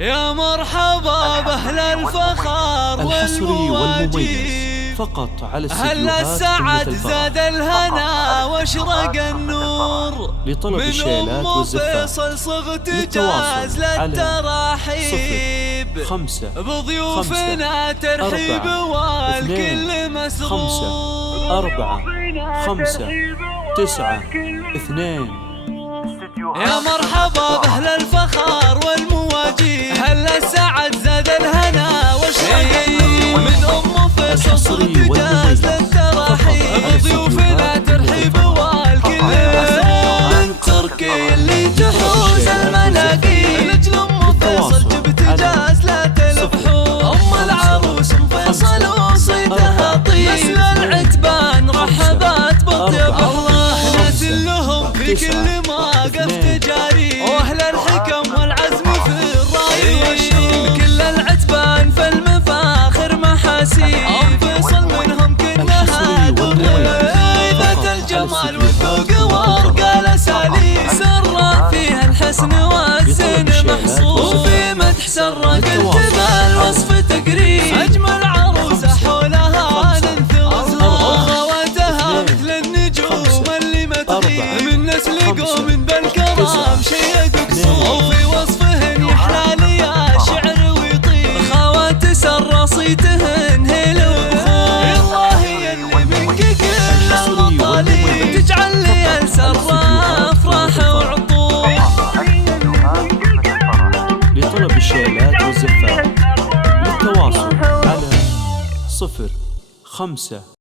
يا مرحبا بأهل الفخر الحصري والمميز والمواجيب، فقط على هلا السعد زاد الهنا واشرق النور. لطلب من الشيلات والزفات فيصل صغت للتواصل جاز للتراحيب، 5 بضيوفنا ترحيب والكل مسرور. 4 5 9 2. يا مرحبا بأهل الفخر والمواجيب، هلا السعد زاد الهنا واشرق النور. من فيصل صغت جاز للتراحيب، بضيوفنا ترحيب والكل مسرور. من تركي اللي تحوز المناقيب، لجل فيصل جبت جاز لا تلفحون. العروس فيصل وصيتها طيب، نسل العتبان رحبت بالطيب. الله ناس لهم في كل موقف تجاري، واهل الحكم والعزم في الراي والشوق. كل العتبان في المفاخر محاسيب، فيصل منهم كلها دغري. ذات الجمال والذوق وارقى الاساليب، سر فيها الحسن والزين محصور. وفي مدح سر قلت بالوصف تقريب، اجمل عروسه حولها ننثر زهور. خواتها مثل النجوم اللي ما تغيب، من نسل قوم بالكرام شيد قصور. وفي وصفهن يحلى لي الشعر ويطيب، خوات سر صيتهن هيل وبخور. الله يلي منك كل المطالب، تجعل لي السر افراح وعطور. لطلب الشيلات والزفات للتواصل على 0 5